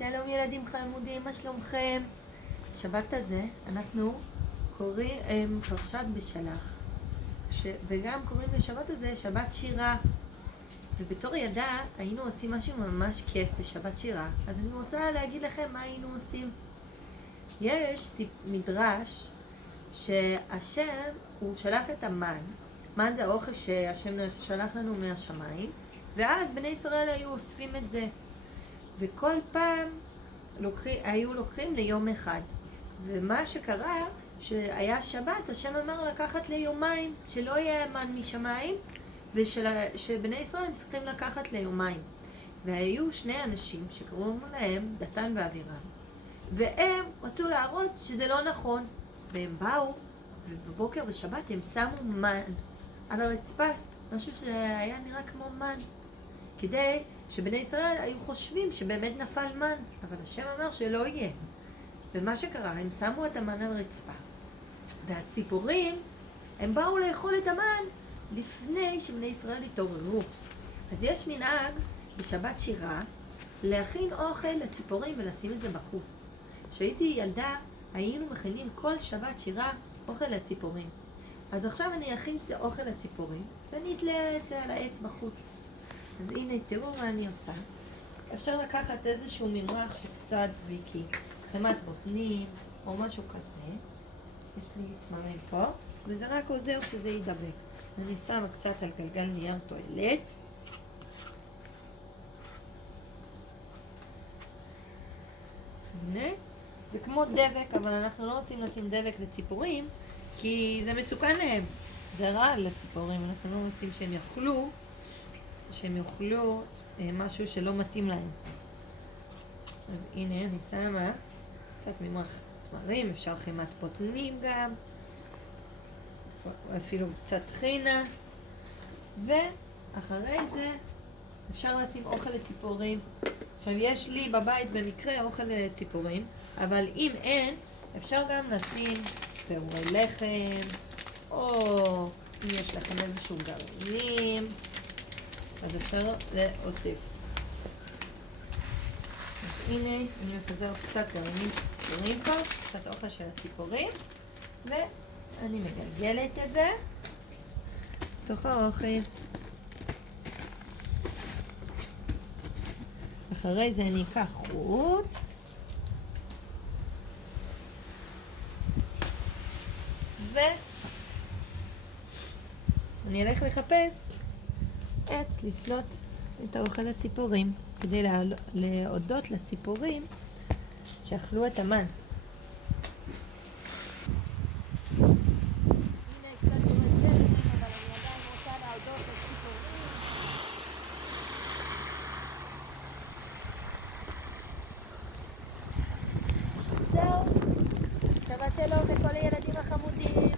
שלום ילדים חמודים, מה שלומכם? שבת הזה אנחנו קוראים פרשת בשלח וגם קוראים לשבת הזה שבת שירה. ובתור ילדה היינו עושים משהו ממש כיף בשבת שירה, אז אני רוצה להגיד לכם מה היינו עושים. יש מדרש שהשם הוא שלח את המן. מן זה האוכל שהשם שלח לנו מהשמיים, ואז בני ישראל היו אוספים את זה, וכל פעם היו לוקחים ליום אחד. ומה שקרה, שהיה שבת, השם אמר לקחת ליומיים, שלא יהיה מן משמיים, ושבני ישראל הם צריכים לקחת ליומיים. והיו שני אנשים שקראו להם דתן ואבירם, והם רצו להראות שזה לא נכון, והם באו, ובבוקר בשבת הם שמו מן על הרצפה, משהו שהיה נראה כמו מן, כדי שבני ישראל היו חושבים שבאמת נפל מן, אבל השם אמר שלא יהיה. ומה שקרה, הם שמו את המן על רצפה, והציפורים, הם באו לאכול את המן לפני שבני ישראל התעוררו. אז יש מנהג בשבת שירה להכין אוכל לציפורים ולשים את זה בחוץ. כשהייתי ילדה, היינו מכינים כל שבת שירה אוכל לציפורים. אז עכשיו אני אכין אוכל לציפורים ואני אתלה את זה על העץ בחוץ. אז הנה, תראו מה אני עושה. אפשר לקחת איזשהו ממרח שקצת ויקי, חמת בוטנים או משהו כזה. יש לי תמרים פה, וזה רק עוזר שזה ידבק. אני שמה קצת על גלגל נייר טואלט. הנה, זה כמו דבק, אבל אנחנו לא רוצים לשים דבק לציפורים, כי זה מסוכן להם. זה רע לציפורים, אנחנו לא רוצים שהם יאכלו משהו שלא מתאים להם. אז הנה אני שמה קצת ממרח תמרים, אפשר חמת בוטנים גם, אפילו קצת טחינה, ואחרי זה אפשר לשים אוכל לציפורים. עכשיו יש לי בבית במקרה אוכל לציפורים, אבל אם אין, אפשר גם לשים פירורי לחם, או אם יש לכם איזשהו גרעינים, אז אפשר להוסיף. אז הנה, אני מפזר קצת גרעינים של ציפורים פה, קצת אוכל של הציפורים, ואני מגלגלת את זה בתוך האוכל. אחרי זה אני אקח חוט, ואני אלך לחפש עץ לתלות את האוכל לציפורים, כדי להודות לציפורים שאכלו את המן. הנה קצת יורד גשם, אבל אני עדיין רוצה להודות לציפורים. זהו, שבת שלום לכל הילדים החמודים.